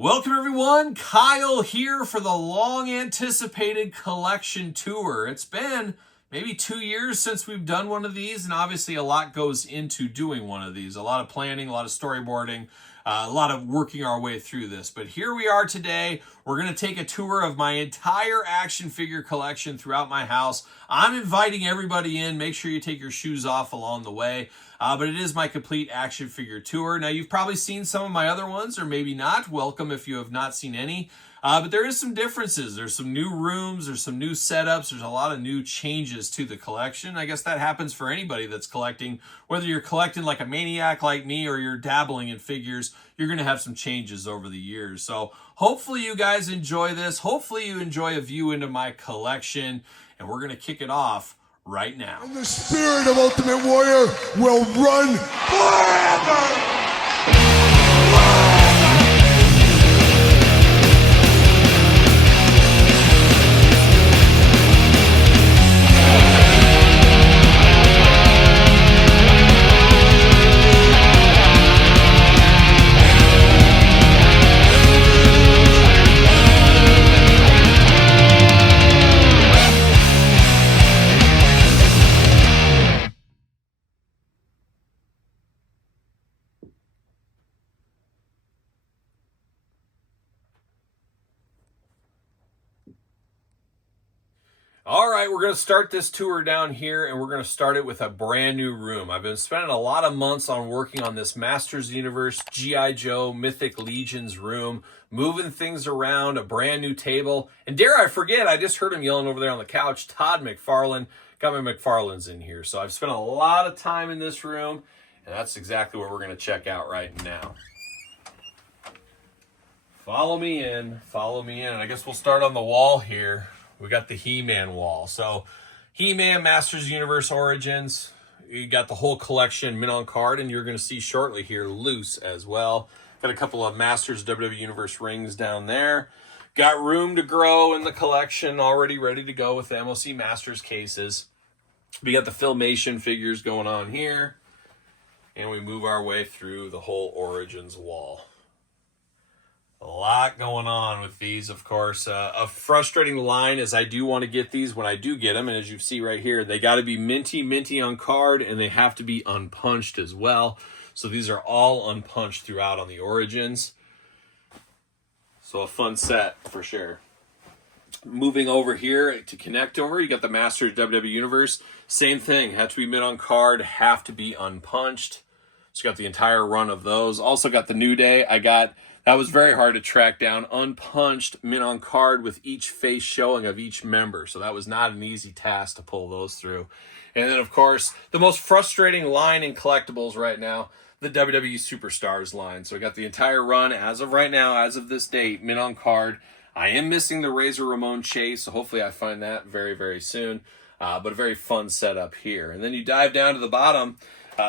Welcome everyone, Kyle here for the long-anticipated collection tour. It's been maybe 2 years since we've done one of these, and obviously a lot goes into doing one of these. A lot of planning, a lot of storyboarding, a lot of working our way through this. But here we are today. We're going to take a tour of my entire action figure collection throughout my house. I'm inviting everybody in. Make sure you take your shoes off along the way. But it is my complete action figure tour. Now, you've probably seen some of my other ones, or maybe not. Welcome if you have not seen any. But there is some differences. There's some new rooms. There's some new setups. There's a lot of new changes to the collection. I guess that happens for anybody that's collecting. Whether you're collecting like a maniac like me or you're dabbling in figures, you're going to have some changes over the years. So hopefully you guys enjoy this. Hopefully you enjoy a view into my collection. And we're going to kick it off right now. And the spirit of Ultimate Warrior will run forever! All right, we're going to start this tour down here, and we're going to start it with a brand new room. I've been spending a lot of months on working on this Masters Universe G.I. Joe Mythic Legions room, moving things around, a brand new table. And dare I forget, I just heard him yelling over there on the couch, Todd McFarlane. Got my McFarlanes in here. So I've spent a lot of time in this room, and that's exactly what we're going to check out right now. Follow me in, follow me in. I guess we'll start on the wall here. We got the He-Man wall. So He-Man, Masters Universe Origins. You got the whole collection mint on card, and you're going to see shortly here loose as well. Got a couple of Masters WWE Universe rings down there. Got room to grow in the collection, already ready to go with the MOC Masters cases. We got the Filmation figures going on here. And we move our way through the whole Origins wall. A lot going on with these, of course. A frustrating line is I do want to get these when I do get them. And as you see right here, they got to be minty on card, and they have to be unpunched as well. So these are all unpunched throughout on the Origins. So a fun set for sure. Moving over here to connect over, you got the Masters WWE Universe. Same thing, have to be mint on card, have to be unpunched. So you got the entire run of those. Also got the New Day. That was very hard to track down. Unpunched, mint on card with each face showing of each member. So that was not an easy task to pull those through. And then, of course, the most frustrating line in collectibles right now, the WWE Superstars line. So I got the entire run as of right now, as of this date, mint on card. I am missing the Razor Ramon Chase, so hopefully I find that very, very soon. But a very fun setup here. And then you dive down to the bottom.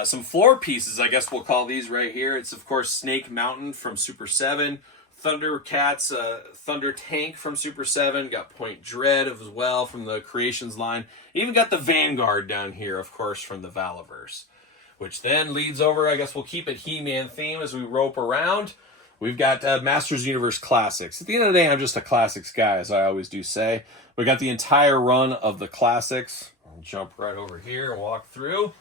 Some floor pieces, I guess we'll call these right here. It's, of course, Snake Mountain from Super 7. Thundercats, Thunder Tank from Super 7. Got Point Dread as well from the Creations line. Even got the Vanguard down here, of course, from the Valaverse. Which then leads over, I guess we'll keep it He-Man theme as we rope around. We've got Masters Universe Classics. At the end of the day, I'm just a Classics guy, as I always do say. We got the entire run of the Classics. I'll jump right over here and walk through.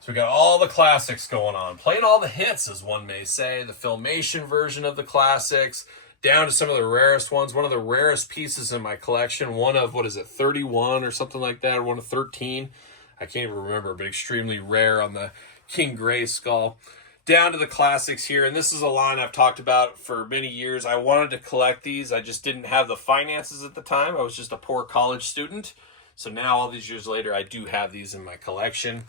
So we got all the classics going on. Playing all the hits, as one may say. The Filmation version of the classics. Down to some of the rarest ones. One of the rarest pieces in my collection. One of, 31 or something like that? Or one of 13? I can't even remember, but extremely rare on the King Gray skull. Down to the classics here. And this is a line I've talked about for many years. I wanted to collect these. I just didn't have the finances at the time. I was just a poor college student. So now, all these years later, I do have these in my collection.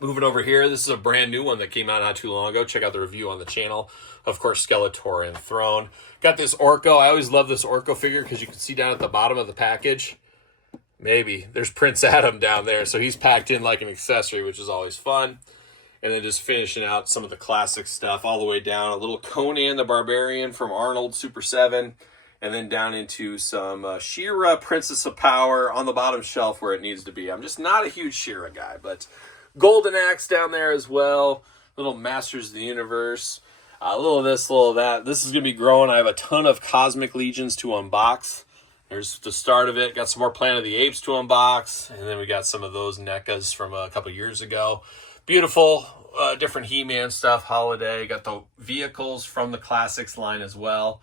Moving over here, this is a brand new one that came out not too long ago. Check out the review on the channel. Of course, Skeletor and Throne. Got this Orko. I always love this Orko figure because you can see down at the bottom of the package. Maybe. There's Prince Adam down there. So he's packed in like an accessory, which is always fun. And then just finishing out some of the classic stuff all the way down. A little Conan the Barbarian from Arnold Super 7. And then down into some She-Ra Princess of Power on the bottom shelf where it needs to be. I'm just not a huge She-Ra guy, but Golden Axe down there as well. Little Masters of the Universe. A little of this, a little of that. This is going to be growing. I have a ton of Cosmic Legions to unbox. There's the start of it. Got some more Planet of the Apes to unbox. And then we got some of those NECAs from a couple years ago. Beautiful, different He-Man stuff, holiday. Got the vehicles from the Classics line as well.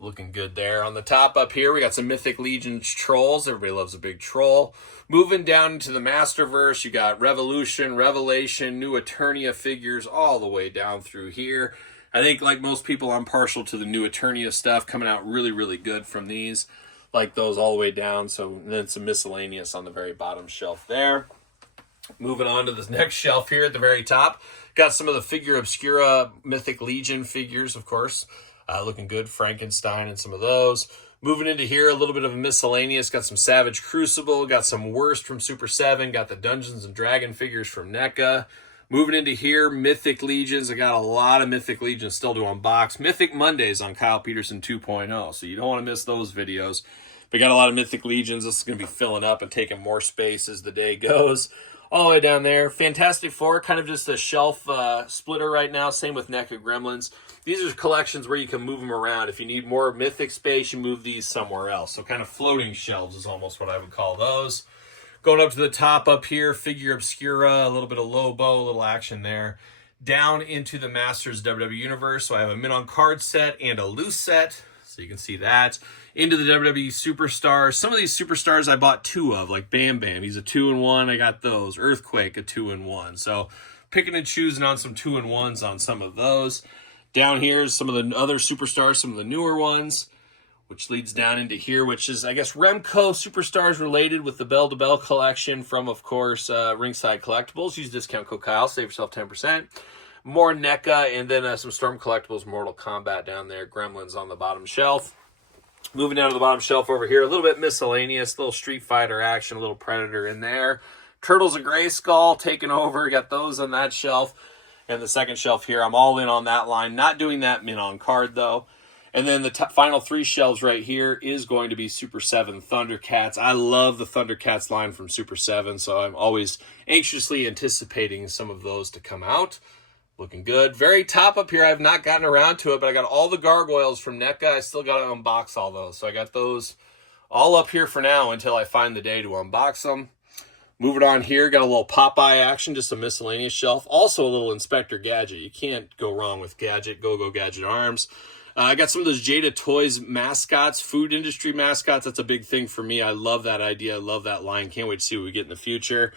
Looking good there. On the top up here, we got some Mythic Legion trolls. Everybody loves a big troll. Moving down into the Masterverse, you got Revolution, Revelation, New Eternia figures all the way down through here. I think, like most people, I'm partial to the New Eternia stuff. Coming out really, really good from these. Like those all the way down. So then some miscellaneous on the very bottom shelf there. Moving on to this next shelf here at the very top. Got some of the Figure Obscura Mythic Legion figures, of course. Looking good, Frankenstein and some of those. Moving into here, a little bit of a miscellaneous. Got some Savage Crucible, got some Worst from Super 7, got the Dungeons and Dragon figures from NECA. Moving into here, Mythic Legions. I got a lot of Mythic Legions still to unbox. Mythic Mondays on Kyle Peterson 2.0, so you don't want to miss those videos. We got a lot of Mythic Legions. This is going to be filling up and taking more space as the day goes. All the way down there. Fantastic Four, kind of just a shelf splitter right now. Same with NECA Gremlins. These are collections where you can move them around. If you need more Mythic space, you move these somewhere else. So kind of floating shelves is almost what I would call those. Going up to the top up here, Figure Obscura, a little bit of Lobo, a little action there. Down into the Masters WWE Universe. So I have a mint on card set and a loose set. So you can see that. Into the WWE Superstars. Some of these Superstars I bought two of, like Bam Bam. He's a 2-in-1. I got those. Earthquake, a 2-in-1. So picking and choosing on some 2-in-1s on some of those. Down here is some of the other Superstars, some of the newer ones, which leads down into here, which is, I guess, Remco Superstars related with the Bell to Bell collection from, of course, Ringside Collectibles. Use discount code Kyle, save yourself 10%. More NECA, and then some Storm Collectibles, Mortal Kombat down there. Gremlins on the bottom shelf. Moving down to the bottom shelf over here, a little bit miscellaneous, a little Street Fighter action, a little Predator in there. Turtles of Grayskull taking over, got those on that shelf. And the second shelf here, I'm all in on that line. Not doing that mint on card, though. And then the final three shelves right here is going to be Super 7 Thundercats. I love the Thundercats line from Super 7, so I'm always anxiously anticipating some of those to come out. Looking good. Very top up here, I've not gotten around to it, but I got all the gargoyles from NECA. I still got to unbox all those. So I got those all up here for now until I find the day to unbox them. Moving on here, got a little Popeye action, just a miscellaneous shelf. Also a little Inspector Gadget. You can't go wrong with Gadget. Go Gadget Arms. I got some of those Jada Toys mascots, food industry mascots. That's a big thing for me. I love that idea. I love that line. Can't wait to see what we get in the future.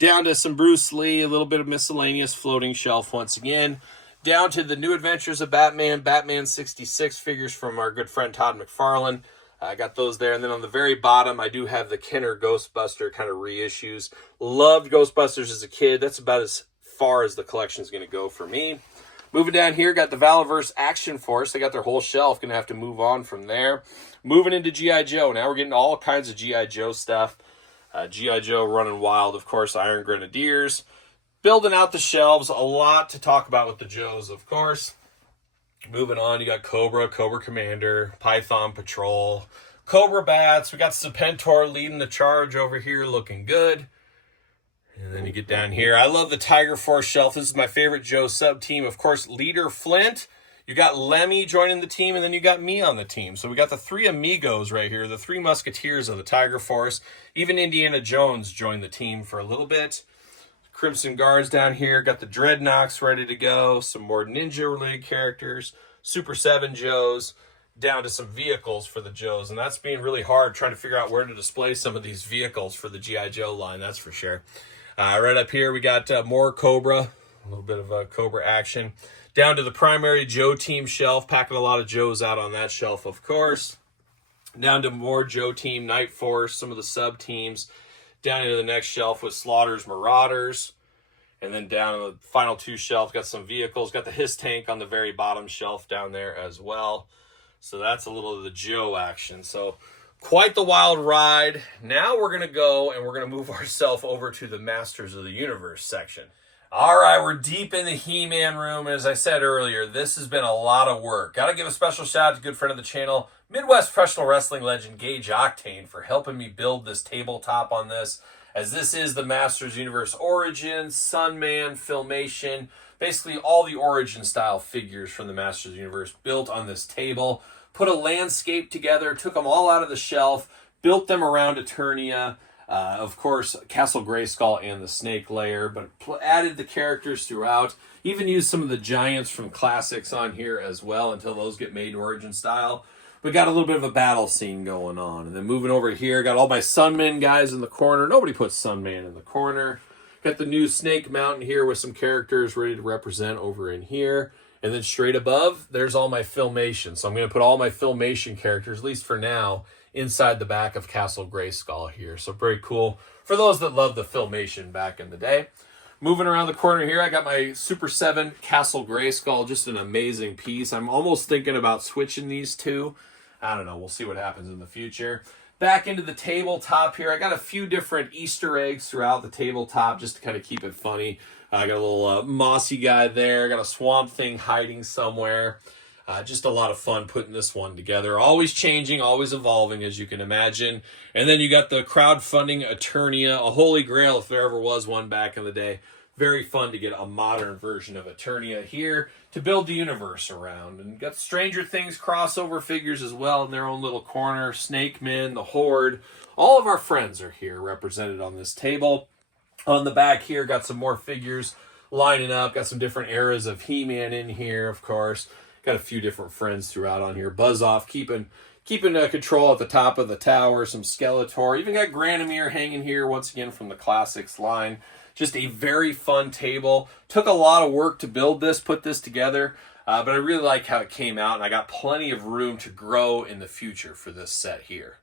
Down to some Bruce Lee, a little bit of miscellaneous floating shelf once again. Down to the New Adventures of Batman, Batman 66 figures from our good friend Todd McFarlane. I got those there. And then on the very bottom, I do have the Kenner Ghostbuster kind of reissues. Loved Ghostbusters as a kid. That's about as far as the collection is going to go for me. Moving down here, got the Valaverse Action Force. They got their whole shelf. Going to have to move on from there. Moving into G.I. Joe. Now we're getting all kinds of G.I. Joe stuff. G.I. Joe running wild, of course, Iron Grenadiers. Building out the shelves. A lot to talk about with the Joes, of course. Moving on, you got Cobra, Cobra Commander, Python Patrol, Cobra Bats. We got Serpentor leading the charge over here, looking good. And then you get down here. I love the Tiger Force shelf. This is my favorite Joe sub-team. Of course, Leader Flint. You got Lemmy joining the team, and then you got me on the team. So we got the three amigos right here, the three musketeers of the Tiger Force. Even Indiana Jones joined the team for a little bit. Crimson Guards down here. Got the Dreadnoks ready to go. Some more ninja-related characters. Super 7 Joes. Down to some vehicles for the Joes. And that's being really hard, trying to figure out where to display some of these vehicles for the G.I. Joe line, that's for sure. Right up here, we got more Cobra. A little bit of Cobra action. Down to the primary Joe team shelf. Packing a lot of Joes out on that shelf, of course. Down to more Joe team, Night Force, some of the sub-teams. Down into the next shelf with Slaughter's Marauders. And then down in the final two shelves, got some vehicles. Got the Hiss Tank on the very bottom shelf down there as well. So that's a little of the Joe action. So quite the wild ride. Now we're going to go and we're going to move ourselves over to the Masters of the Universe section. All right, we're deep in the He-Man room. As I said earlier, this has been a lot of work. Got to give a special shout out to a good friend of the channel, Midwest professional wrestling legend Gage Octane, for helping me build this tabletop on this, as this is the Masters Universe Origins, Sunman, Filmation. Basically, all the origin style figures from the Masters universe built on this table. Put a landscape together, took them all out of the shelf, built them around Eternia. Of course, Castle Grayskull and the Snake Layer, but added the characters throughout. Even used some of the giants from classics on here as well until those get made origin style. We got a little bit of a battle scene going on. And then moving over here, got all my Sunman guys in the corner. Nobody puts Sunman in the corner. Got the new Snake Mountain here with some characters ready to represent over in here. And then straight above, there's all my Filmation. So I'm going to put all my Filmation characters, at least for now, inside the back of Castle Grayskull here. So very cool for those that love the Filmation back in the day. Moving around the corner here, I got my Super 7 Castle Grayskull, just an amazing piece. I'm almost thinking about switching these two. I don't know, we'll see what happens in the future. Back into the tabletop here, I got a few different Easter eggs throughout the tabletop just to kind of keep it funny. I got a little mossy guy there, got a Swamp Thing hiding somewhere. Just a lot of fun putting this one together. Always changing, always evolving, as you can imagine. And then you got the crowdfunding Eternia, a holy grail if there ever was one back in the day. Very fun to get a modern version of Eternia here to build the universe around. And got Stranger Things crossover figures as well in their own little corner. Snake Men, the Horde. All of our friends are here represented on this table. On the back here, got some more figures lining up. Got some different eras of He-Man in here, of course. Got a few different friends throughout on here. Buzz-Off keeping control at the top of the tower. Some Skeletor. Even got Granomir hanging here once again from the Classics line. Just a very fun table. Took a lot of work to build this, put this together. But I really like how it came out. And I got plenty of room to grow in the future for this set here.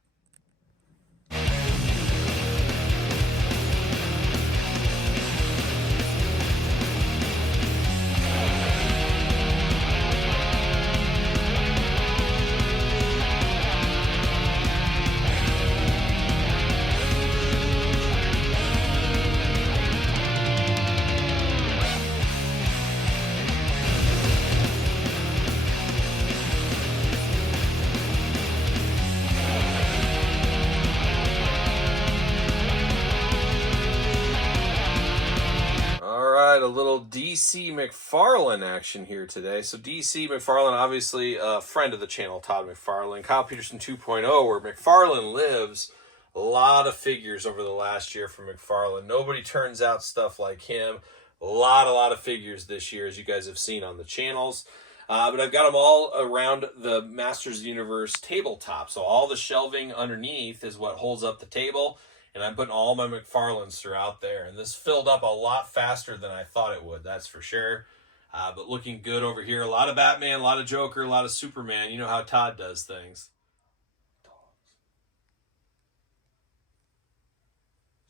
A little DC McFarlane action here today. So DC McFarlane, obviously a friend of the channel, Todd McFarlane, Kyle Peterson 2.0, where McFarlane lives. A lot of figures over the last year from McFarlane. Nobody turns out stuff like him. A lot of figures this year, as you guys have seen on the channels. But I've got them all around the Masters Universe tabletop. So all the shelving underneath is what holds up the table. And I'm putting all my McFarlanes throughout there. And this filled up a lot faster than I thought it would, that's for sure. But looking good over here. A lot of Batman, a lot of Joker, a lot of Superman. You know how Todd does things.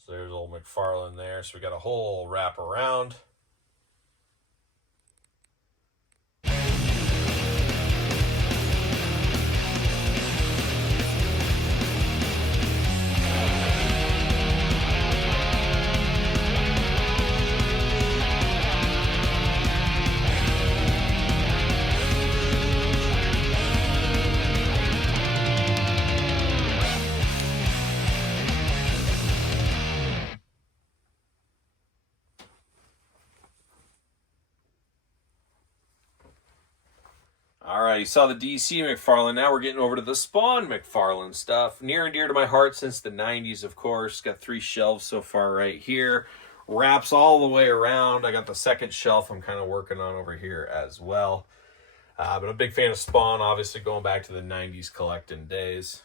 So there's old McFarlane there. So we got a whole wrap around. All right, you saw the DC McFarlane. Now we're getting over to the Spawn McFarlane stuff. Near and dear to my heart since the 90s, of course. Got 3 shelves so far right here. Wraps all the way around. I got the second shelf I'm kind of working on over here as well. But I'm a big fan of Spawn, obviously going back to the 90s collecting days.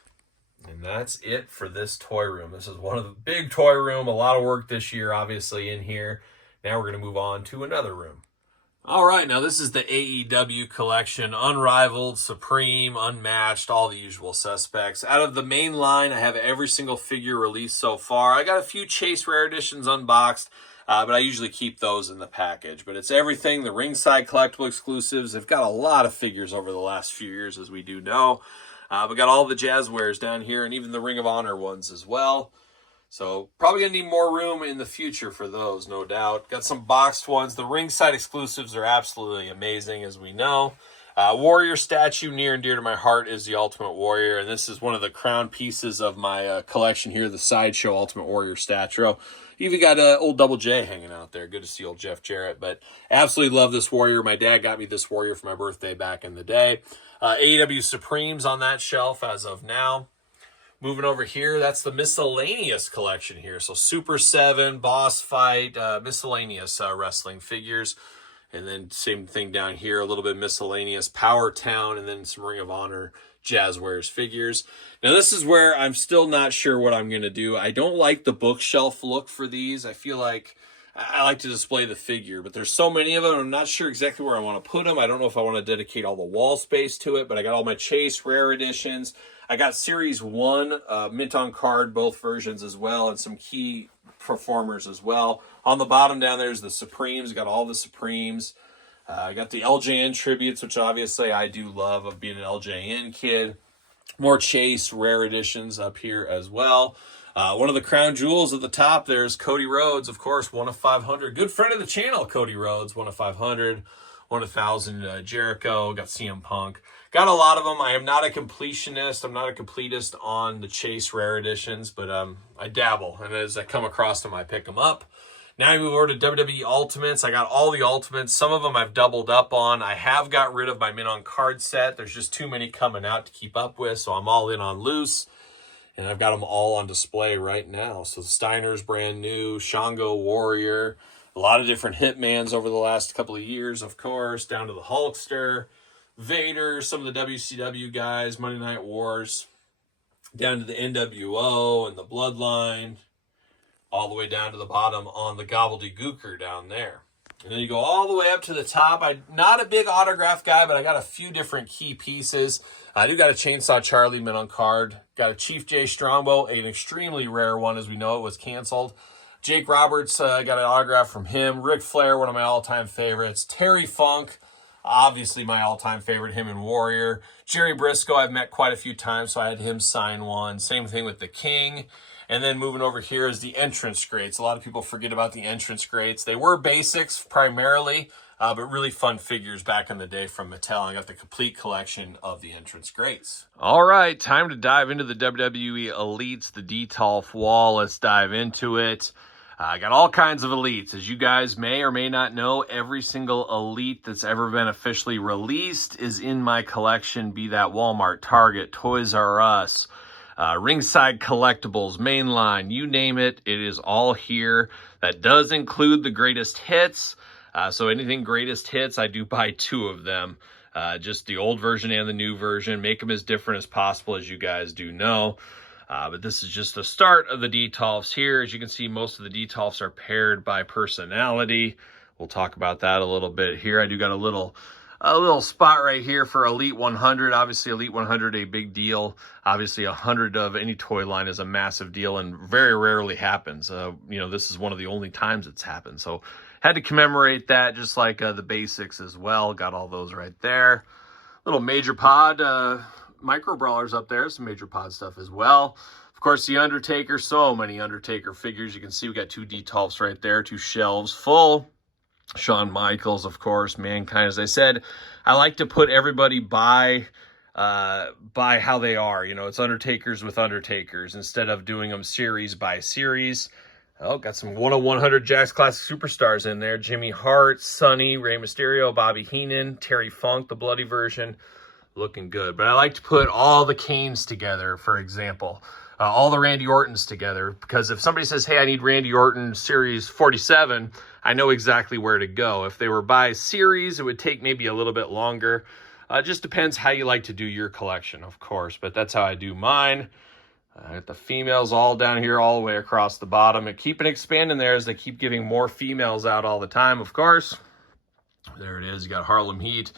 And that's it for this toy room. This is one of the big toy room. A lot of work this year, obviously, in here. Now we're going to move on to another room. All right, now this is the AEW collection. Unrivaled, supreme, unmatched, all the usual suspects. Out of the main line, I have every single figure released so far. I got a few Chase Rare Editions unboxed, but I usually keep those in the package. But it's everything. The ringside collectible exclusives. They've got a lot of figures over the last few years, as we do know. We got all the Jazzwares down here, and even the Ring of Honor ones as well. So probably going to need more room in the future for those, no doubt. Got some boxed ones. The ringside exclusives are absolutely amazing, as we know. Warrior statue, near and dear to my heart, is the Ultimate Warrior, and this is one of the crown pieces of my collection here, the Sideshow Ultimate Warrior statue. You even got old Double J hanging out there. Good to see old Jeff Jarrett, but absolutely love this Warrior. My dad got me this Warrior for my birthday back in the day. AEW Supremes on that shelf as of now. Moving over here, that's the miscellaneous collection here. So Super 7, Boss Fight, miscellaneous wrestling figures. And then same thing down here, a little bit miscellaneous Power Town, and then some Ring of Honor Jazzwares figures. Now this is where I'm still not sure what I'm going to do. I don't like the bookshelf look for these. I feel like I like to display the figure, but there's so many of them. I'm not sure exactly where I want to put them. I don't know if I want to dedicate all the wall space to it, but I got all my Chase Rare Editions. I got Series 1, mint on card, both versions as well, and some key performers as well. On the bottom down there is the Supremes. Got all the Supremes. I got the LJN tributes, which obviously I do love, of being an LJN kid. More Chase Rare Editions up here as well. One of the crown jewels at the top, there's Cody Rhodes, of course, 1 of 500. Good friend of the channel, Cody Rhodes, 1 of 500. 1,000 Jericho. Got CM Punk. Got a lot of them. I am not a completionist. I'm not a completist on the Chase Rare Editions, but I dabble. And as I come across them, I pick them up. Now I move over to WWE Ultimates. I got all the Ultimates. Some of them I've doubled up on. I have got rid of my Mint on Card set. There's just too many coming out to keep up with, so I'm all in on loose. And I've got them all on display right now. So Steiner's brand new, Shango Warrior, a lot of different Hitmans over the last couple of years, of course, down to the Hulkster, Vader, some of the WCW guys, Monday Night Wars, down to the NWO and the Bloodline, all the way down to the bottom on the Gobbledygooker down there. And then you go all the way up to the top. I'm not a big autograph guy, but I got a few different key pieces. I do got a Chainsaw Charlie mint on card. Got a Chief Jay Strongbow, an extremely rare one, as we know it was canceled. Jake Roberts, got an autograph from him. Ric Flair, one of my all-time favorites. Terry Funk, obviously my all-time favorite, him and Warrior. Jerry Briscoe, I've met quite a few times, so I had him sign one. Same thing with the King. And then moving over here is the entrance grates. A lot of people forget about the entrance grates. They were basics primarily, but really fun figures back in the day from Mattel. I got the complete collection of the entrance grates. All right, time to dive into the WWE Elites, the Detolf wall. Let's dive into it. I got all kinds of Elites. As you guys may or may not know, every single Elite that's ever been officially released is in my collection, be that Walmart, Target, Toys R Us, Ringside Collectibles, Mainline, you name it, it is all here. That does include the greatest hits. So anything greatest hits, I do buy 2 of them. Just the old version and the new version. Make them as different as possible, as you guys do know. But this is just the start of the Detolfs here. As you can see, most of the Detolfs are paired by personality. We'll talk about that a little bit here. I do got a little spot right here for Elite 100. Obviously, Elite 100, a big deal. Obviously, 100 of any toy line is a massive deal and very rarely happens. This is one of the only times it's happened. So had to commemorate that, just like the basics as well. Got all those right there. Little Major Pod micro brawlers up there. Some Major Pod stuff as well. Of course, the Undertaker. So many Undertaker figures. You can see we got 2 Detolfs right there. 2 shelves full. Shawn Michaels, of course, Mankind. As I said, I like to put everybody by how they are. It's Undertakers with Undertakers instead of doing them series by series. Oh, got some 1 of 100 Jakks Classic Superstars in there. Jimmy Hart, Sonny, Rey Mysterio, Bobby Heenan, Terry Funk, the bloody version. Looking good. But I like to put all the Kanes together, for example. All the Randy Ortons together. Because if somebody says, hey, I need Randy Orton Series 47, I know exactly where to go. If they were by series, it would take maybe a little bit longer. Just depends how you like to do your collection, of course. But that's how I do mine. I got the females all down here, all the way across the bottom. And keep it expanding there as they keep giving more females out all the time, of course. There it is. You got Harlem Heat.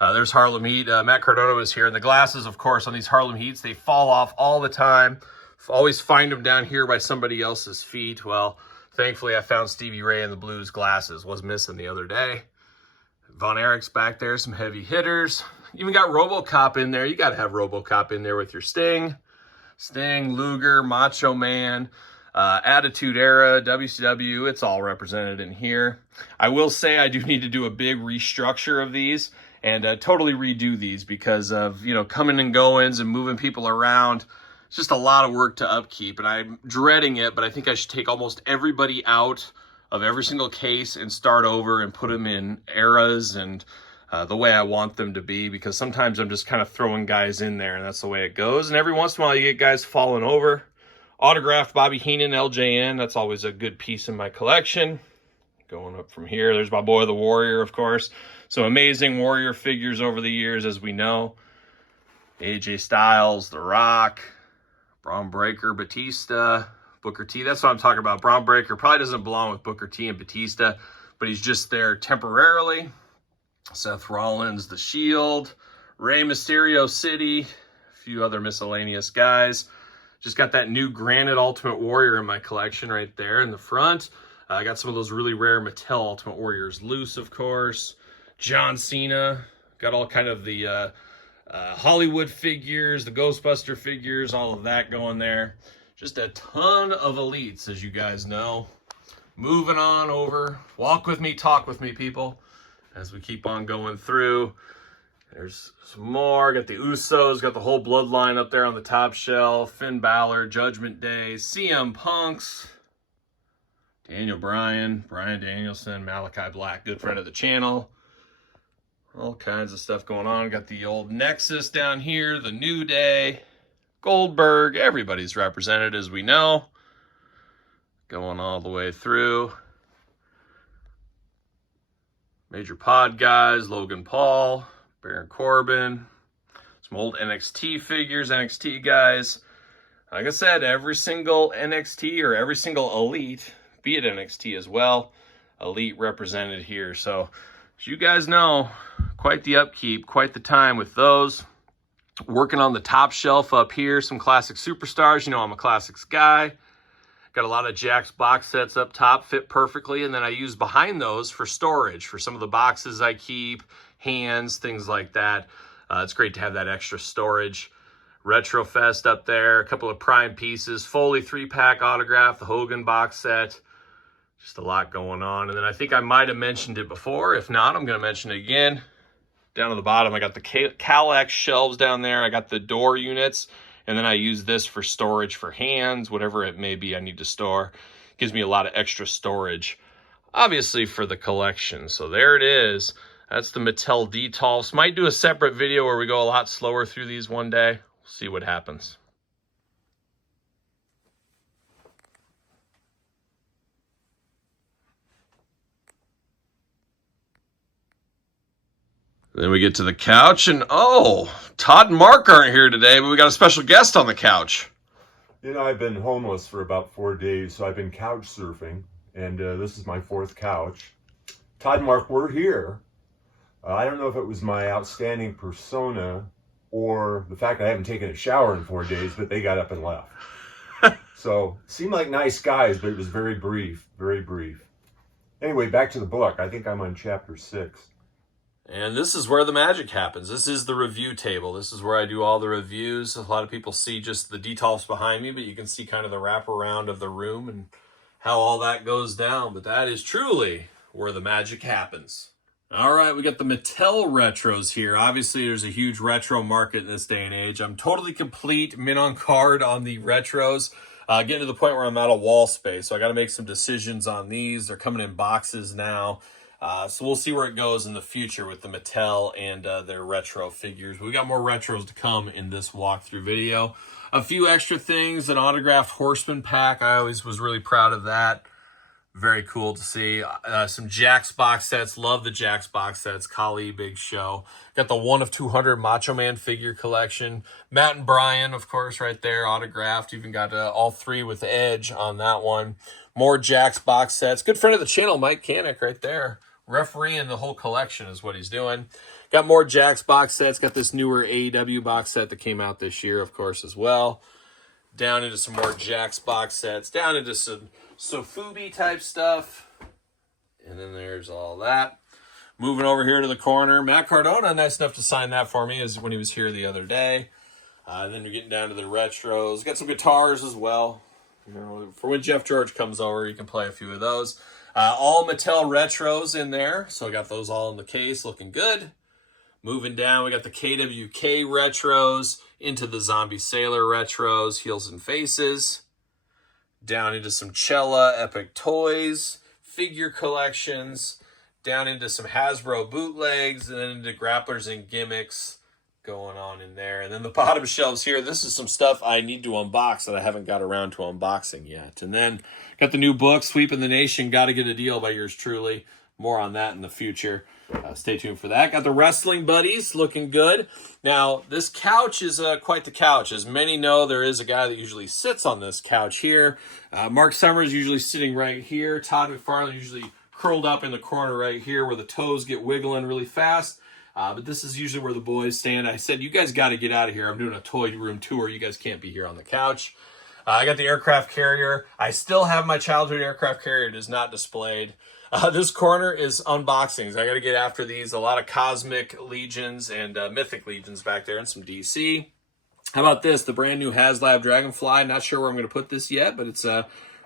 There's Harlem Heat. Matt Cardona is here. And the glasses, of course, on these Harlem Heats, they fall off all the time. Always find them down here by somebody else's feet. Well, thankfully, I found Stevie Ray and the Blues glasses. Was missing the other day. Von Erich's back there. Some heavy hitters. Even got RoboCop in there. You got to have RoboCop in there with your Sting. Sting, Luger, Macho Man, Attitude Era, WCW. It's all represented in here. I will say I do need to do a big restructure of these. and totally redo these because of, you know, coming and goings and moving people around. It's just a lot of work to upkeep, and I'm dreading it, but I think I should take almost everybody out of every single case and start over and put them in eras and the way I want them to be, because sometimes I'm just kind of throwing guys in there and that's the way it goes. And every once in a while you get guys falling over. Autographed Bobby Heenan, LJN, that's always a good piece in my collection. Going up from here, there's my boy the Warrior, of course. Some amazing Warrior figures over the years, as we know. AJ Styles, The Rock, Braun Breaker, Batista, Booker T. That's what I'm talking about. Braun Breaker probably doesn't belong with Booker T and Batista, but he's just there temporarily. Seth Rollins, The Shield, Rey Mysterio City, a few other miscellaneous guys. Just got that new Granite Ultimate Warrior in my collection right there in the front. I got some of those really rare Mattel Ultimate Warriors loose, of course. John Cena. Got all kind of the Hollywood figures, the Ghostbuster figures, all of that going there. Just a ton of elites, as you guys know. Moving on over. Walk with me, talk with me, people. As we keep on going through, there's some more. Got the Usos, got the whole bloodline up there on the top shelf. Finn Balor, Judgment Day, CM Punks, Daniel Bryan, Bryan Danielson, Malachi Black, good friend of the channel. All kinds of stuff going on. Got the old Nexus down here, the New Day, Goldberg. Everybody's represented, as we know. Going all the way through. Major pod guys, Logan Paul, Baron Corbin, some old NXT figures, NXT guys. Like I said, every single NXT or every single Elite, be it NXT as well, Elite represented here. So, as you guys know, quite the upkeep, quite the time with those. Working on the top shelf up here, some classic superstars. You know I'm a classics guy. Got a lot of Jakks box sets up top, fit perfectly, and then I use behind those for storage, for some of the boxes I keep, hands, things like that. It's great to have that extra storage. Retrofest up there, a couple of prime pieces, Foley 3-pack autograph, the Hogan box set. Just a lot going on. And then I think I might have mentioned it before. If not, I'm going to mention it again. Down at the bottom, I got the Kallax shelves down there. I got the door units. And then I use this for storage for hands, whatever it may be I need to store. Gives me a lot of extra storage, obviously, for the collection. So there it is. That's the Mattel Detolfs. Might do a separate video where we go a lot slower through these one day. We'll see what happens. Then we get to the couch, and oh, Todd and Mark aren't here today, but we got a special guest on the couch. You know, I've been homeless for about 4 days, so I've been couch surfing, and this is my 4th couch. Todd and Mark were here. I don't know if it was my outstanding persona or the fact that I haven't taken a shower in 4 days, but they got up and left. So, seemed like nice guys, but it was very brief, very brief. Anyway, back to the book. I think I'm on chapter 6. And this is where the magic happens. This is the review table. This is where I do all the reviews. A lot of people see just the Detolfs behind me, but you can see kind of the wraparound of the room and how all that goes down. But that is truly where the magic happens. All right, we got the Mattel retros here. Obviously, there's a huge retro market in this day and age. I'm totally complete, mint on card on the retros. Getting to the point where I'm out of wall space, so I got to make some decisions on these. They're coming in boxes now. So we'll see where it goes in the future with the Mattel and their retro figures. We got more retros to come in this walkthrough video. A few extra things, an autographed Horseman pack. I always was really proud of that. Very cool to see. Some Jakks box sets. Love the Jakks box sets. Kali, Big Show. Got the 1 of 200 Macho Man figure collection. Matt and Brian, of course, right there, autographed. Even got all 3 with Edge on that one. More Jakks box sets. Good friend of the channel, Mike Canick, right there. Refereeing the whole collection is what he's doing. Got more Jakks box sets. Got this newer AEW box set that came out this year, of course, as well. Down into some more Jakks box sets. Down into some Sofubi type stuff. And then there's all that. Moving over here to the corner. Matt Cardona, nice enough to sign that for me as when he was here the other day. Then we're getting down to the retros. Got some guitars as well. You know, for when Jeff George comes over, you can play a few of those. All Mattel retros in there. So I got those all in the case, looking good. Moving down, we got the KWK retros, into the Zombie Sailor retros, Heels and Faces. Down into some Cella Epic Toys, figure collections. Down into some Hasbro bootlegs, and then into grapplers and gimmicks going on in there. And then the bottom shelves here, this is some stuff I need to unbox that I haven't got around to unboxing yet. And then got the new book, Sweeping the Nation, Gotta Get a Deal by yours truly. More on that in the future. Stay tuned for that. Got the Wrestling Buddies, looking good. Now, this couch is quite the couch. As many know, there is a guy that usually sits on this couch here. Mark Summers usually sitting right here. Todd McFarlane usually curled up in the corner right here where the toes get wiggling really fast. But this is usually where the boys stand. I said, you guys got to get out of here. I'm doing a toy room tour. You guys can't be here on the couch. I got the aircraft carrier. I still have my childhood aircraft carrier. It is not displayed. This corner is unboxings. I got to get after these. A lot of Cosmic Legions and Mythic Legions back there and some DC. How about this? The brand new HasLab Dragonfly. Not sure where I'm going to put this yet, but it's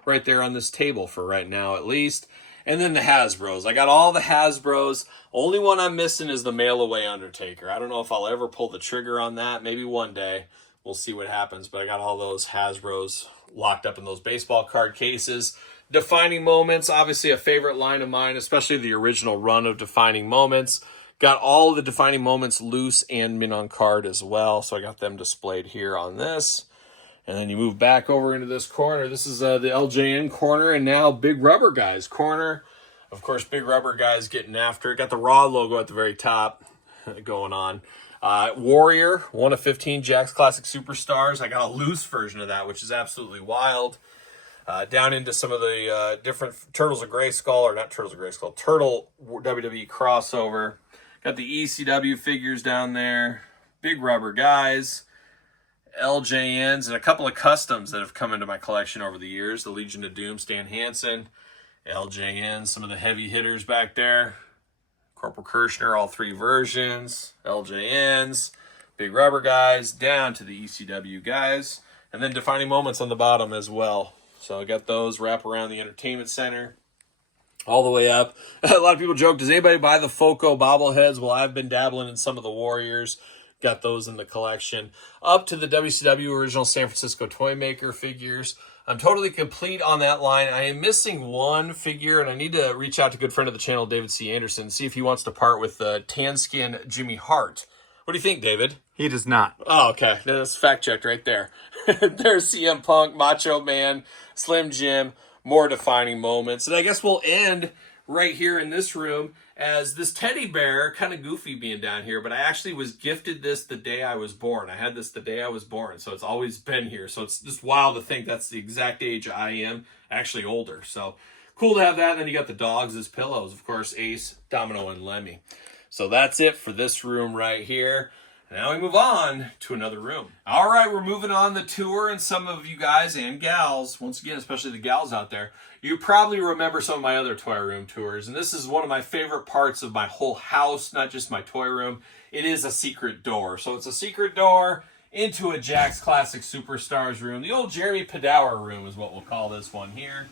right there on this table for right now at least. And then the Hasbros. I got all the Hasbros. Only one I'm missing is the Mail Away Undertaker. I don't know if I'll ever pull the trigger on that. Maybe one day. We'll see what happens. But I got all those Hasbros locked up in those baseball card cases. Defining Moments, obviously a favorite line of mine, especially the original run of Defining Moments. Got all of the Defining Moments loose and mint on card as well. So I got them displayed here on this. And then you move back over into this corner. This is the LJN corner, and now Big Rubber Guys corner. Of course, Big Rubber Guys getting after it. Got the Raw logo at the very top going on. Warrior, 1 of 15 Jakks Classic Superstars. I got a loose version of that, which is absolutely wild. Down into some of the different Turtles of Grayskull, or not Turtles of Grayskull, Turtle WWE crossover. Got the ECW figures down there. Big Rubber Guys. LJNs, and a couple of customs that have come into my collection over the years. The Legion of Doom, Stan Hansen. LJNs, some of the heavy hitters back there. Corporal Kirshner, all 3 versions. LJNs. Big Rubber Guys, down to the ECW guys. And then Defining Moments on the bottom as well. So I got those wrap around the entertainment center all the way up. A lot of people joke, does anybody buy the Foco bobbleheads? Well, I've been dabbling in some of the Warriors. Got those in the collection. Up to the WCW original San Francisco Toymaker figures. I'm totally complete on that line. I am missing one figure, and I need to reach out to a good friend of the channel, David C. Anderson, see if he wants to part with the tan skin Jimmy Hart. What do you think, David? He does not. Oh, okay. That's fact checked right there. There's CM Punk, Macho Man, Slim Jim, more Defining Moments. And I guess we'll end right here in this room as this teddy bear, kind of goofy being down here, but I actually was gifted this the day I was born. I had this the day I was born, so it's always been here. So it's just wild to think that's the exact age I am, actually older. So cool to have that. And then you got the dogs as pillows, of course, Ace, Domino, and Lemmy. So that's it for this room right here. Now we move on to another room. All right, we're moving on the tour, and some of you guys and gals, once again, especially the gals out there, you probably remember some of my other toy room tours, and this is one of my favorite parts of my whole house, not just my toy room. It is a secret door. So it's a secret door into a Jakks Classic Superstars room. The old Jeremy Padower room is what we'll call this one here.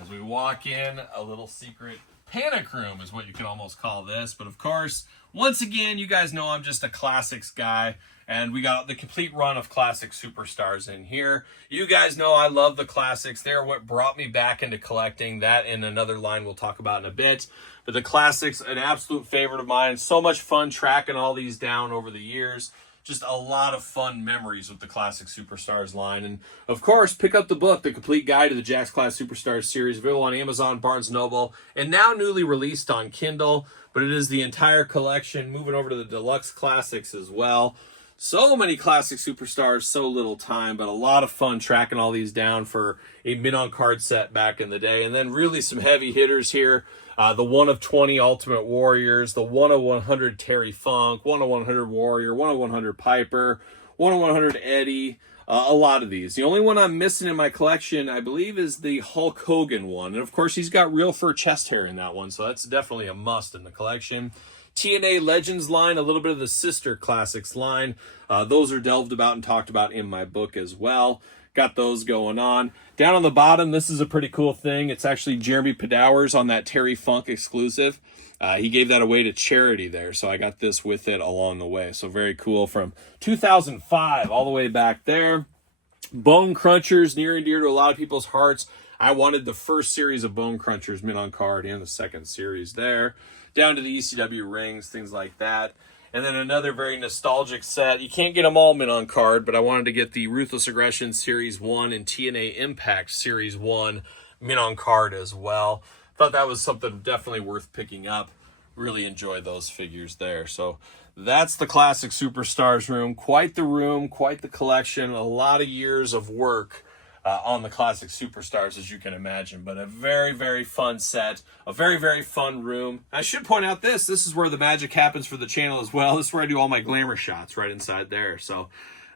As we walk in, a little secret panic room is what you can almost call this. But of course, once again, you guys know I'm just a classics guy, and we got the complete run of classic superstars in here. You guys know I love the classics. They're what brought me back into collecting. That in another line we'll talk about in a bit. But the classics, an absolute favorite of mine. So much fun tracking all these down over the years. Just a lot of fun memories with the Classic Superstars line. And, of course, pick up the book, The Complete Guide to the Jakks Classic Superstars series, available on Amazon, Barnes & Noble, and now newly released on Kindle. But it is the entire collection, moving over to the Deluxe Classics as well. So many Classic Superstars, so little time, but a lot of fun tracking all these down for a mint-on-card set back in the day. And then really some heavy hitters here. The 1 of 20 Ultimate Warriors, the 1 of 100 Terry Funk, 1 of 100 Warrior, 1 of 100 Piper, 1 of 100 Eddie, a lot of these. The only one I'm missing in my collection, I believe, is the Hulk Hogan one. And, of course, he's got real fur chest hair in that one, so that's definitely a must in the collection. TNA Legends line, a little bit of the Sister Classics line. Those are delved about and talked about in my book as well. Got those going on. Down on the bottom, this is a pretty cool thing. It's actually Jeremy Padowers on that Terry Funk exclusive. He gave that away to charity there, so I got this with it along the way. So very cool, from 2005 all the way back there. Bone Crunchers, near and dear to a lot of people's hearts. I wanted the first series of Bone Crunchers mint on card and the second series there. Down to the ECW rings, things like that. And then another very nostalgic set. You can't get them all mint on card, but I wanted to get the Ruthless Aggression Series 1 and TNA Impact Series 1 mint on card as well. Thought that was something definitely worth picking up. Really enjoyed those figures there. So that's the Classic Superstars room. Quite the room, quite the collection. A lot of years of work on the Classic Superstars, as you can imagine. But a very, very fun set. A very, very fun room. I should point out this is where the magic happens for the channel as well. This is where I do all my glamour shots, right inside there. So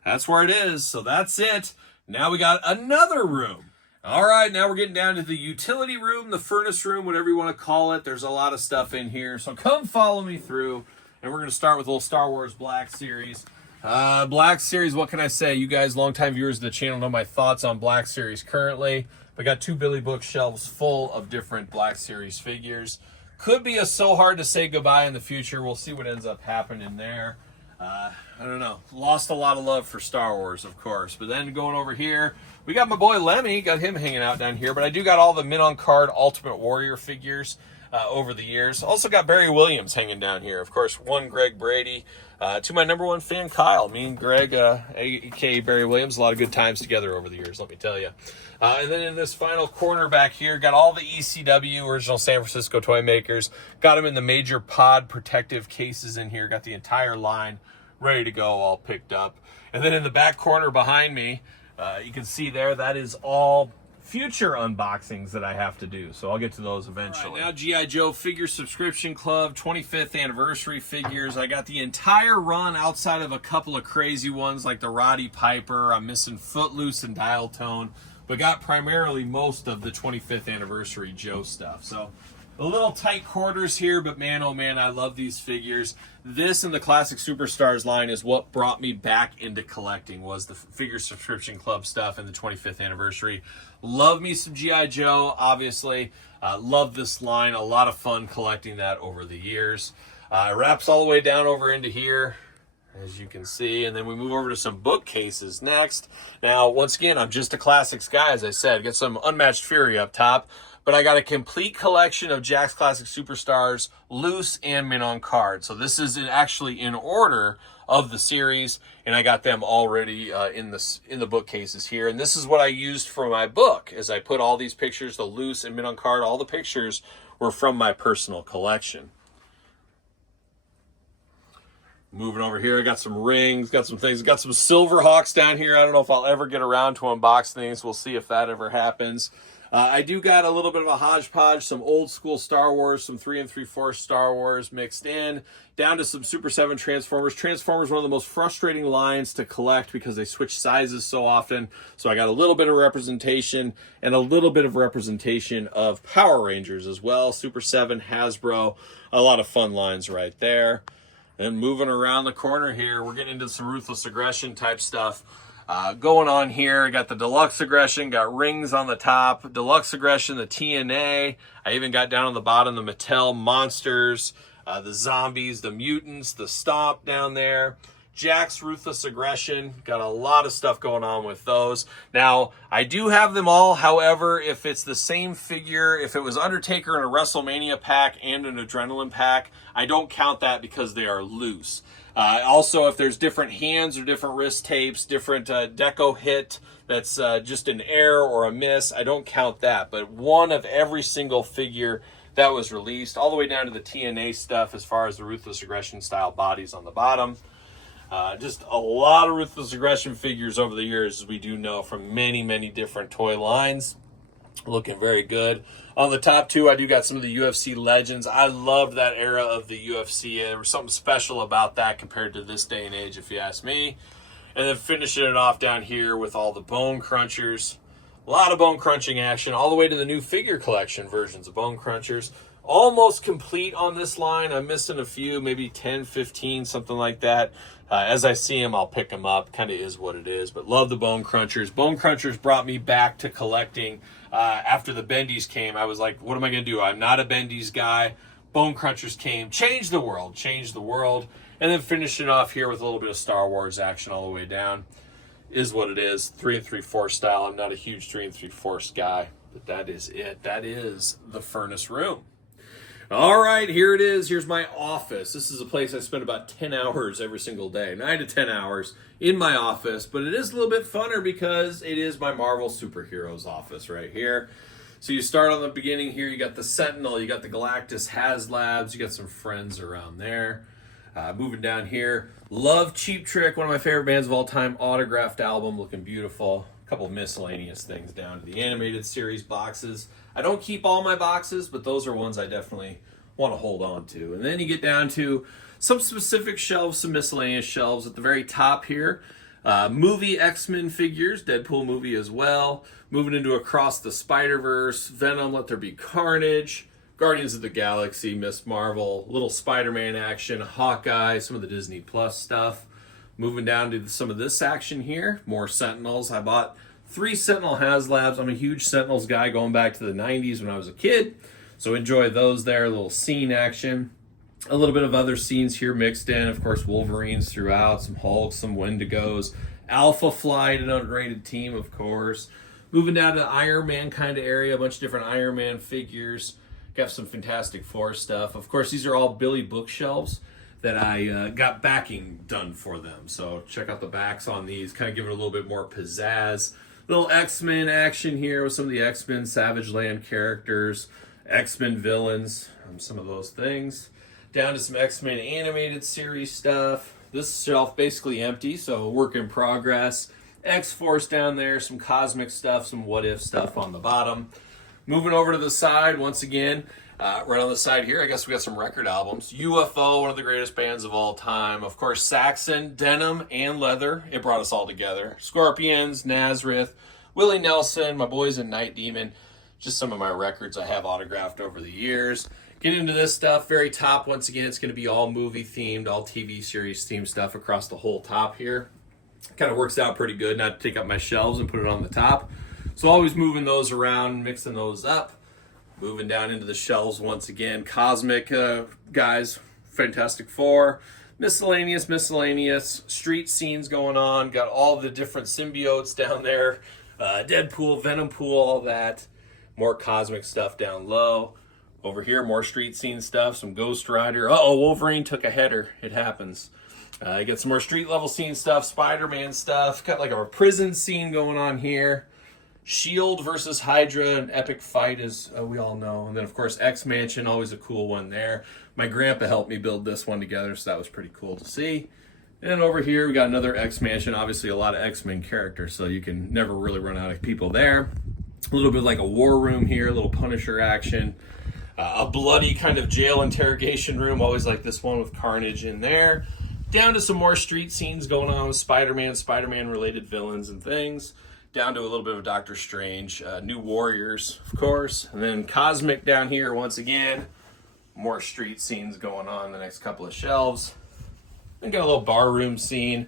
that's where it is. So that's it. Now we got another room. All right, now we're getting down to the utility room, the furnace room, whatever you want to call it. There's a lot of stuff in here, so come follow me through. And we're going to start with a little Star Wars Black Series. Black Series, what can I say? You guys, longtime viewers of the channel, know my thoughts on Black Series currently. I got 2 Billy bookshelves full of different Black Series figures. Could be a so hard to say goodbye in the future. We'll see what ends up happening there. I don't know. Lost a lot of love for Star Wars, of course. But then going over here, we got my boy Lemmy. Got him hanging out down here. But I do got all the mint on card Ultimate Warrior figures over the years. Also got Barry Williams hanging down here. Of course, one Greg Brady. To my number one fan, Kyle. Me and Greg, a.k.a. Barry Williams, a lot of good times together over the years, let me tell you. And then in this final corner back here, got all the ECW, original San Francisco toy makers. Got them in the major pod protective cases in here. Got the entire line ready to go, all picked up. And then in the back corner behind me, you can see there, that is all future unboxings that I have to do. So I'll get to those eventually. Right, now G.I. Joe Figure Subscription Club 25th anniversary figures. I got the entire run outside of a couple of crazy ones like the Roddy Piper. I'm missing Footloose and Dial Tone, but got primarily most of the 25th anniversary Joe stuff. So a little tight quarters here, but man, oh man, I love these figures. This and the Classic Superstars line is what brought me back into collecting, was the Figure Subscription Club stuff and the 25th anniversary. Love me some G.I. Joe, obviously. Love this line. A lot of fun collecting that over the years. It wraps all the way down over into here, as you can see, and then we move over to some bookcases next. Now, once again, I'm just a classics guy, as I said. Got some Unmatched Fury up top. But I got a complete collection of Jakks Classic Superstars, loose and mint on card. So this is actually in order of the series, and I got them already in the bookcases here. And this is what I used for my book, as I put all these pictures, the loose and mint on card. All the pictures were from my personal collection. Moving over here, I got some rings, got some things, got some Silver Hawks down here. I don't know if I'll ever get around to unbox things. We'll see if that ever happens. I do got a little bit of a hodgepodge, some old school Star Wars, some 3 3/4 Star Wars mixed in, down to some Super 7 Transformers. Transformers, one of the most frustrating lines to collect because they switch sizes so often. So I got a little bit of representation and a little bit of representation of Power Rangers as well. Super 7, Hasbro, a lot of fun lines right there. And moving around the corner here, we're getting into some Ruthless Aggression type stuff. Going on here, I got the Deluxe Aggression, got rings on the top, Deluxe Aggression, the TNA. I even got down on the bottom the Mattel Monsters, the Zombies, the Mutants, the Stomp down there. Jakks Ruthless Aggression, got a lot of stuff going on with those. Now, I do have them all. However, if it's the same figure, if it was Undertaker in a WrestleMania pack and an Adrenaline pack, I don't count that because they are loose. Also, if there's different hands or different wrist tapes, different deco hit that's just an error or a miss, I don't count that. But one of every single figure that was released, all the way down to the TNA stuff as far as the Ruthless Aggression style bodies on the bottom. Just a lot of Ruthless Aggression figures over the years, as we do know, from many, many different toy lines. Looking very good. On the top two, I do got some of the UFC legends. I loved that era of the UFC. There was something special about that compared to this day and age, if you ask me. And then finishing it off down here with all the Bone Crunchers. A lot of bone crunching action, all the way to the new figure collection versions of Bone Crunchers. Almost complete on this line. I'm missing a few, maybe 10, 15, something like that. As I see them, I'll pick them up. Kind of is what it is. But love the Bone Crunchers. Bone Crunchers brought me back to collecting. After the Bendies came, I was like, what am I going to do? I'm not a Bendies guy. Bone Crunchers came, changed the world. And then finish it off here with a little bit of Star Wars action all the way down. Is what it is, 3 3/4 style. I'm not a huge 3 3/4 guy, but that is it. That is the furnace room. All right, here it is. Here's my office. This is a place I spend about 10 hours every single day, 9 to 10 hours in my office, but it is a little bit funner because it is my Marvel superheroes office right here. So you start on the beginning here. You got the Sentinel, you got the Galactus HasLabs, you got some friends around there. Moving down here, love Cheap Trick, one of my favorite bands of all time, autographed album, looking beautiful. A couple miscellaneous things down to the animated series boxes. I don't keep all my boxes, but those are ones I definitely want to hold on to. And then you get down to some specific shelves, some miscellaneous shelves at the very top here. Movie X-Men figures, Deadpool movie as well. Moving into Across the Spider-Verse, Venom, Let There Be Carnage, Guardians of the Galaxy, Miss Marvel, little Spider-Man action, Hawkeye, some of the Disney Plus stuff. Moving down to some of this action here, more Sentinels. I bought 3 Sentinel HasLabs. I'm a huge Sentinels guy going back to the 90s when I was a kid. So enjoy those there, a little scene action. A little bit of other scenes here mixed in. Of course, Wolverines throughout, some Hulks, some Wendigos. Alpha Flight, an unrated team, of course. Moving down to the Iron Man kind of area, a bunch of different Iron Man figures. Got some Fantastic Four stuff. Of course, these are all Billy bookshelves that I got backing done for them. So check out the backs on these. Kind of give it a little bit more pizzazz. Little X-Men action here with some of the X-Men Savage Land characters. X-Men villains. Some of those things. Down to some X-Men animated series stuff. This shelf basically empty, so work in progress. X-Force down there. Some cosmic stuff. Some what-if stuff on the bottom. Moving over to the side, once again, right on the side here, I guess we got some record albums. UFO, one of the greatest bands of all time. Of course, Saxon, Denim, and Leather. It brought us all together. Scorpions, Nazareth, Willie Nelson, my boys in Night Demon. Just some of my records I have autographed over the years. Get into this stuff. Very top, once again, it's going to be all movie-themed, all TV series-themed stuff across the whole top here. Kind of works out pretty good not to take up my shelves and put it on the top. So always moving those around, mixing those up. Moving down into the shelves once again. Cosmic guys, Fantastic Four. Miscellaneous. Street scenes going on. Got all the different symbiotes down there. Deadpool, Venompool, all that. More cosmic stuff down low. Over here, more street scene stuff. Some Ghost Rider. Uh-oh, Wolverine took a header. It happens. Get some more street level scene stuff. Spider-Man stuff. Got like a prison scene going on here. Shield versus Hydra, an epic fight, as we all know. And then, of course, X-Mansion, always a cool one there. My grandpa helped me build this one together, so that was pretty cool to see. And then over here, we got another X-Mansion. Obviously, a lot of X-Men characters, so you can never really run out of people there. A little bit like a war room here, a little Punisher action. A bloody kind of jail interrogation room, always like this one with Carnage in there. Down to some more street scenes going on with Spider-Man-related villains and things. Down to a little bit of Doctor Strange, New Warriors, of course, and then Cosmic down here once again. More street scenes going on in the next couple of shelves. Then got a little bar room scene,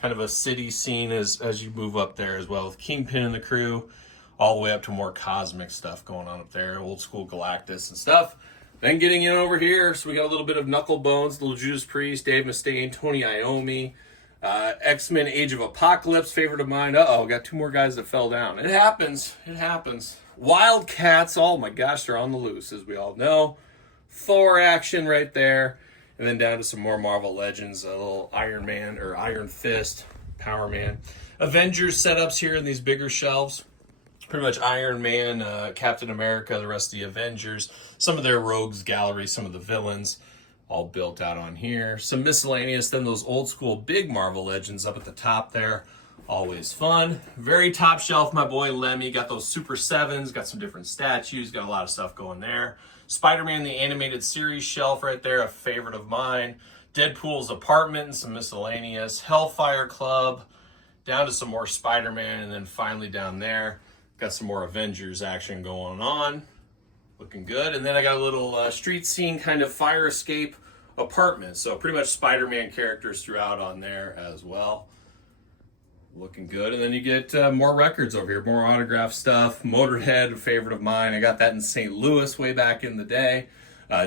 kind of a city scene as you move up there as well with Kingpin and the crew, all the way up to more cosmic stuff going on up there, old school Galactus and stuff. Then getting in over here, so we got a little bit of Knucklebones, little Judas Priest, Dave Mustaine, Tony Iommi. X-Men Age of Apocalypse, favorite of mine. Uh-oh, got 2 more guys that fell down. It happens. Wildcats, oh my gosh, they're on the loose, as we all know. Thor action right there. And then down to some more Marvel Legends, a little Iron Man, or Iron Fist, Power Man. Avengers setups here in these bigger shelves. Pretty much Iron Man, Captain America, the rest of the Avengers. Some of their rogues gallery, some of the villains. All built out on here. Some miscellaneous, then those old school big Marvel Legends up at the top there. Always fun. Very top shelf, my boy Lemmy. Got those Super 7s, got some different statues, got a lot of stuff going there. Spider-Man, the animated series shelf right there, a favorite of mine. Deadpool's apartment and some miscellaneous. Hellfire Club, down to some more Spider-Man, and then finally down there, got some more Avengers action going on. Looking good. And then I got a little street scene kind of fire escape apartment. So pretty much Spider-Man characters throughout on there as well. Looking good. And then you get more records over here, more autograph stuff. Motorhead, a favorite of mine. I got that in St. Louis way back in the day.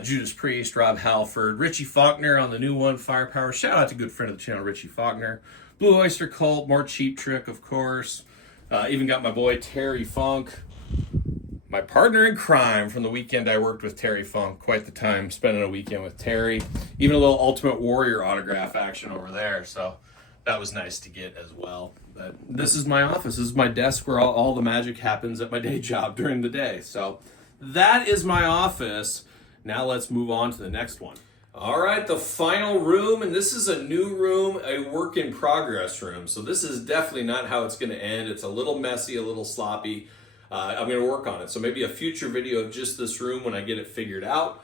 Judas Priest, Rob Halford, Richie Faulkner on the new one, Firepower. Shout out to good friend of the channel, Richie Faulkner. Blue Oyster Cult, more Cheap Trick, of course. Even got my boy Terry Funk, my partner in crime from the weekend I worked with Terry Funk. Quite the time spending a weekend with Terry. Even a little Ultimate Warrior autograph action over there. So that was nice to get as well. But this is my office. This is my desk where all the magic happens at my day job during the day. So that is my office. Now let's move on to the next one. All right, the final room, and this is a new room, a work in progress room. So this is definitely not how it's going to end. It's a little messy, a little sloppy. I'm going to work on it. So maybe a future video of just this room when I get it figured out.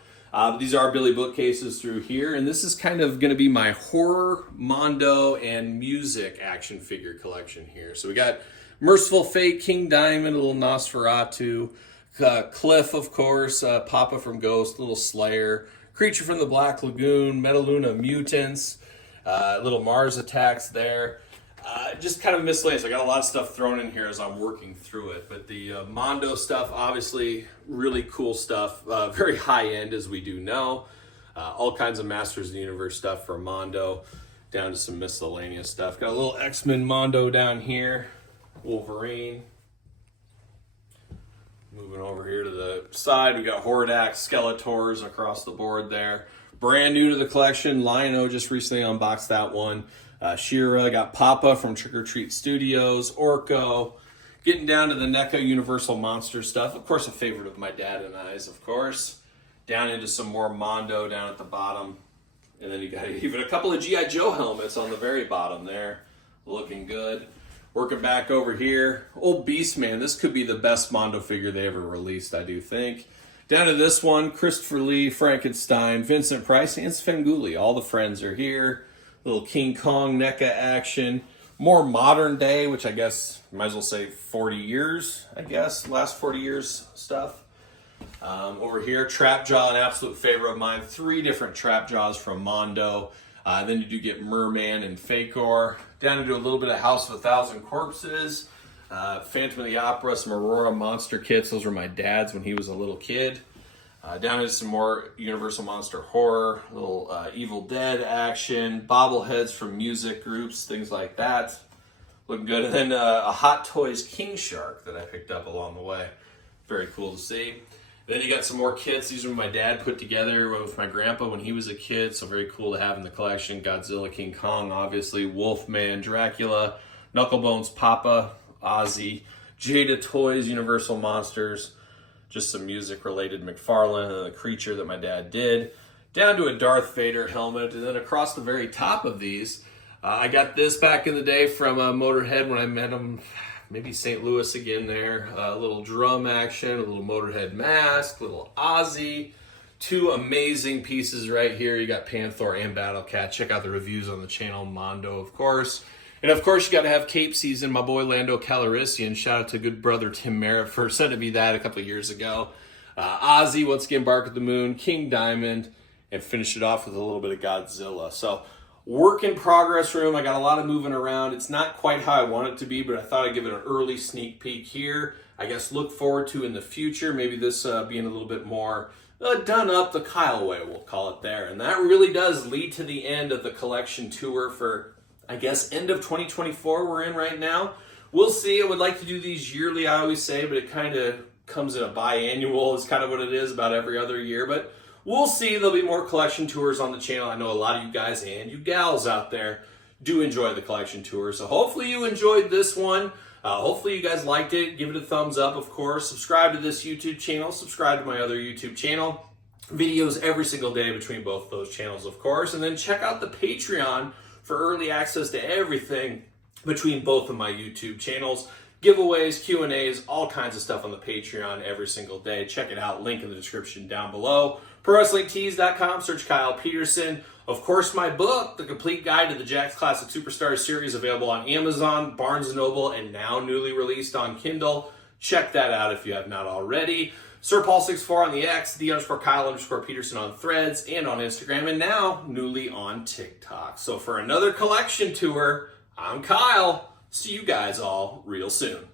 These are Billy bookcases through here, and this is kind of going to be my horror, Mondo, and music action figure collection here. So we got Merciful Fate, King Diamond, a little Nosferatu, Cliff, of course, Papa from Ghost, little Slayer, Creature from the Black Lagoon, Metaluna Mutants, little Mars Attacks there. Just kind of miscellaneous. I got a lot of stuff thrown in here as I'm working through it. But the Mondo stuff, obviously, really cool stuff. Very high end, as we do know. All kinds of Masters of the Universe stuff for Mondo, down to some miscellaneous stuff. Got a little X-Men Mondo down here. Wolverine. Moving over here to the side, we got Hordak, Skeletors across the board there. Brand new to the collection. Lion-O just recently unboxed that one. She-Ra, got Papa from Trick or Treat Studios, Orko. Getting down to the NECA Universal Monster stuff. Of course, a favorite of my dad and I's, of course. Down into some more Mondo down at the bottom. And then you got even a couple of G.I. Joe helmets on the very bottom there. Looking good. Working back over here. Old Beastman. This could be the best Mondo figure they ever released, I do think. Down to this one, Christopher Lee, Frankenstein, Vincent Price, and Svengoolie. All the friends are here. Little King Kong NECA action. More modern day, which I guess, might as well say 40 years, I guess. Last 40 years stuff. Over here, Trap Jaw, an absolute favorite of mine. 3 different Trap Jaws from Mondo. Then you do get Merman and Fakor. Down to do a little bit of House of a Thousand Corpses. Phantom of the Opera, some Aurora Monster kits. Those were my dad's when he was a little kid. Down to some more Universal Monster Horror, little Evil Dead action, bobbleheads from music groups, things like that. Looking good. And then a Hot Toys King Shark that I picked up along the way. Very cool to see. Then you got some more kits. These are my dad put together with my grandpa when he was a kid, so very cool to have in the collection. Godzilla, King Kong, obviously, Wolfman, Dracula, Knucklebones, Papa, Ozzy, Jada Toys, Universal Monsters, just some music-related McFarlane and the creature that my dad did, down to a Darth Vader helmet, and then across the very top of these, I got this back in the day from Motorhead when I met him, maybe St. Louis again there. A little drum action, a little Motorhead mask, a little Ozzy. 2 amazing pieces right here. You got Panther and Battle Cat. Check out the reviews on the channel, Mondo, of course. And of course, you got to have Cape Season. My boy Lando Calrissian. Shout out to good brother Tim Merritt for sending me that a couple of years ago. Ozzy, once again, Bark at the Moon, King Diamond, and finish it off with a little bit of Godzilla. So, work in progress room. I got a lot of moving around. It's not quite how I want it to be, but I thought I'd give it an early sneak peek here. I guess look forward to in the future, maybe this being a little bit more done up the Kyle way, we'll call it there. And that really does lead to the end of the collection tour for, I guess, end of 2024 we're in right now. We'll see. I would like to do these yearly, I always say, but it kind of comes in a biannual is kind of what it is about every other year. But we'll see. There'll be more collection tours on the channel. I know a lot of you guys and you gals out there do enjoy the collection tour. So hopefully you enjoyed this one. Hopefully you guys liked it. Give it a thumbs up, of course. Subscribe to this YouTube channel. Subscribe to my other YouTube channel. Videos every single day between both those channels, of course. And then check out the Patreon for early access to everything between both of my YouTube channels. Giveaways, Q&As, all kinds of stuff on the Patreon every single day. Check it out. Link in the description down below. ProWrestlingTees.com. Search Kyle Peterson. Of course, my book, The Complete Guide to the Jakks Classic Superstars Series, available on Amazon, Barnes & Noble, and now newly released on Kindle. Check that out if you have not already. SirPaul64 on the X, _Kyle_Peterson on Threads and on Instagram, and now newly on TikTok. So for another collection tour, I'm Kyle. See you guys all real soon.